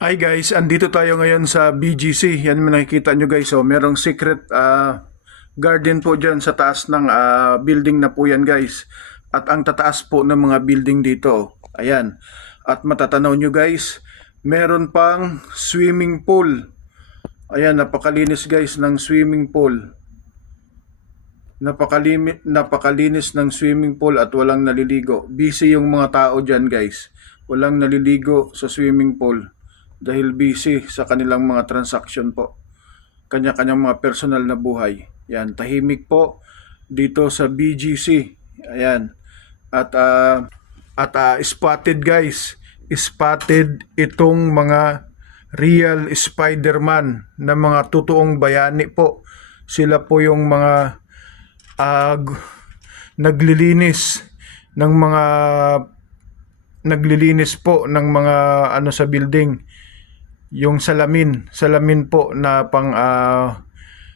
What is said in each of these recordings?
Hi guys, andito tayo ngayon sa BGC. Yan mo nakikita nyo guys. So, merong secret garden po dyan sa taas ng building na po yan guys. At ang tataas po ng mga building dito. Ayan. At matatanaw nyo guys, meron pang swimming pool. Ayan, napakalinis guys ng swimming pool. Napakalinis ng swimming pool at walang naliligo. Busy yung mga tao dyan guys. Walang naliligo sa swimming pool dahil busy sa kanilang mga transaction po. Kanya-kanyang mga personal na buhay. Yan, tahimik po dito sa BGC. Ayan. At spotted guys. Spotted itong mga real Spider-Man na mga totoong bayani po. Sila po yung mga naglilinis ng mga naglilinis po ng mga ano sa building, yung salamin po na pang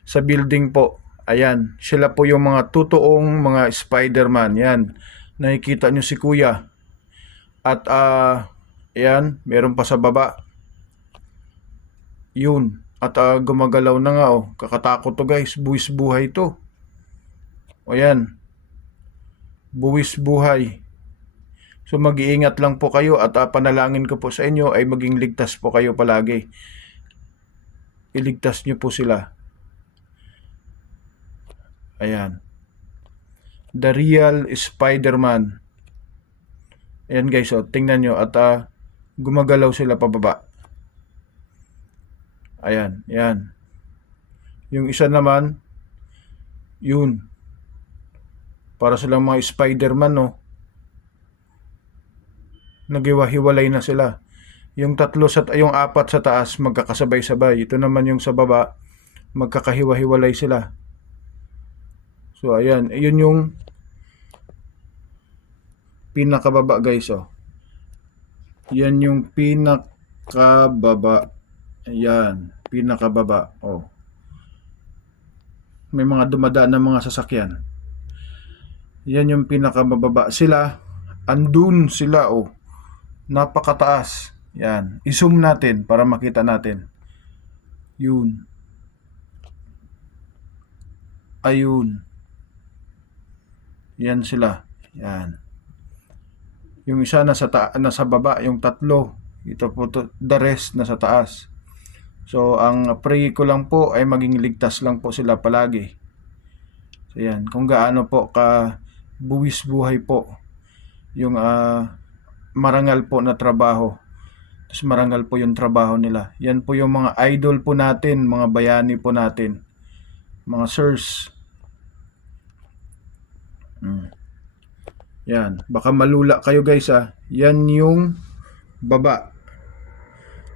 sa building po. Ayan, sila po yung mga totoong mga Spider-Man. Yan, nakikita nyo si Kuya. At ayan, meron pa sa baba. Yun, at gumagalaw na nga oh. Kakatakot to guys, buwis buhay to. O yan, buwis buhay. So mag-iingat lang po kayo at panalangin ko po sa inyo ay maging ligtas po kayo palagi. Iligtas nyo po sila. Ayan. The real Spider-Man. Ayan guys, oh, tingnan nyo at gumagalaw sila pababa. Ayan, yan. Yung isa naman, yun. Para silang mga Spider-Man, no? Nagiwa-hiwalay na sila. Yung yung apat sa taas magkakasabay-sabay. Ito naman yung sa baba, magkakahiwa-hiwalay sila. So ayan, yun yung pinakababa guys, oh. Yan yung pinakababa. Ayan, pinakababa, oh. May mga dumadaan na mga sasakyan. Yan yung pinakababa. Sila, andun sila, oh. Napakataas. Yan. I-zoom natin para makita natin. Yun. Ayun. Yan sila. Yan. Yung isa nasa baba, yung tatlo. Ito po the rest nasa taas. So ang pray ko lang po ay maging ligtas lang po sila palagi. So yan, kung gaano po ka buwis buhay po yung marangal po na trabaho. Tapos marangal po yung trabaho nila. Yan po yung mga idol po natin, mga bayani po natin. Mga sirs. Yan, baka malula kayo guys Yan yung baba.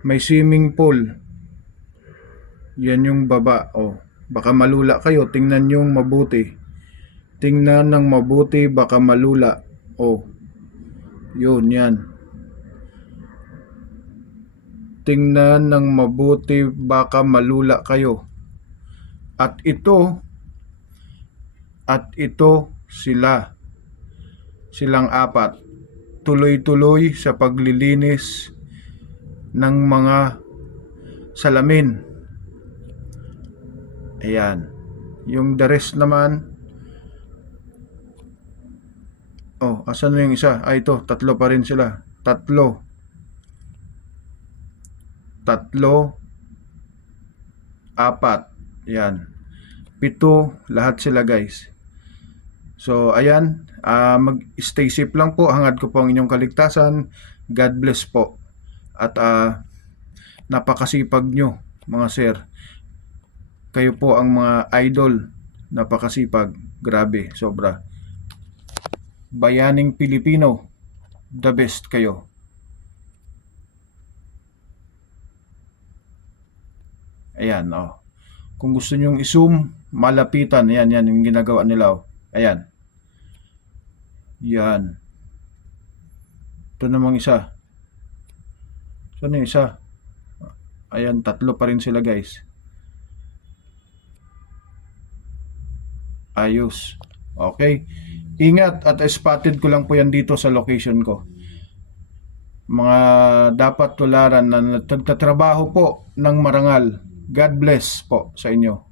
May swimming pool. Yan yung baba, oh. Baka malula kayo, tingnan yung mabuti. Tingnan ng mabuti, baka malula. Oh. Yun, yan. Tingnan ng mabuti, baka malula kayo. At ito sila. Silang apat. Tuloy-tuloy sa paglilinis ng mga salamin. Ayan. Yung the rest naman. Oh, asan na yung isa? Ito, tatlo pa rin sila. Tatlo, apat. Yan. 7, lahat sila guys. So, ayan. Mag-stay safe lang po. Hangad ko po ang inyong kaligtasan. God bless po. At napakasipag nyo, mga sir. Kayo po ang mga idol. Napakasipag. Grabe, sobra. Bayaning Pilipino. The best kayo. Ayan, oh. Kung gusto nyong i-zoom, malapitan. Ayan, yan yung ginagawa nila, oh. Ayan. Yan. Ito namang isa. Saan yung isa? Ayan, tatlo pa rin sila guys. Ayos. Okay. Ingat at spotted ko lang po yan dito sa location ko. mga dapat tularan na nagtatrabaho po ng marangal. God bless po sa inyo.